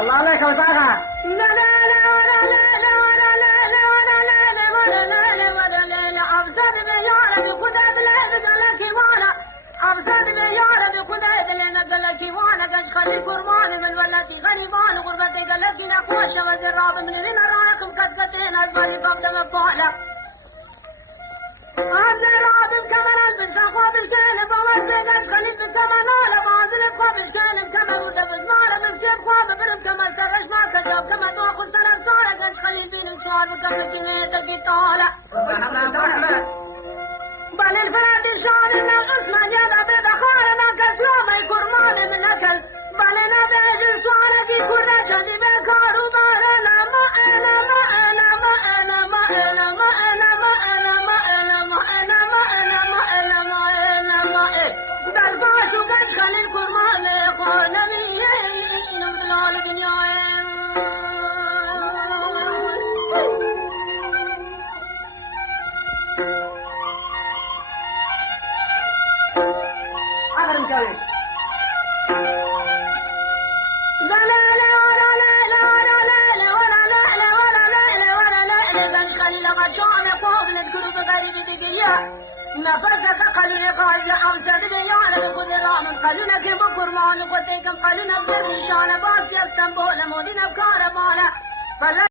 الله عليك وسعها. لا لا لا لا لا لا لا لا لا لا لا لا لا أبصد بيارة بخدا بالعبد لك وانا أبصد بيارة بخدا بالعبد لك وانا قد خلي فرمان من ولدي غريبان غربتي قلتي نقوش وزراب من رنا راكم كتكتين أجبالي فقد مقالة الزراب بكمل البنشاقوا بالكالب ومزيقات خليل بكمل نالة معزلب قوى بالكالب كمل ودفج مالة مسكيب قوى ببرم كمل كرش ما كجاب كمل توقف سنة بصالة قد خليل بين مشوار بكمل كميتك طالة بل الفراد الشعب من اسمه جدا ببخار ما كسلام يكرمان من أكل بل نبيج السوالة كرشة دي بكار وبارنا ما أنا ما أنا ما أنا ما أنا ما أنا ما أنا ما أنا ما أنا ما أنا ما أنا ما أنا ما ده الباش وقد خلي الكرمان يقوانا مين وبدلال دنياين عقل مكوي. نفسك قالوا قال أمسد بيانا بكل رام قالوا لك بكرمان وقتيكم قالوا نبدأ نشان باس يستنبول مودين بكار مالا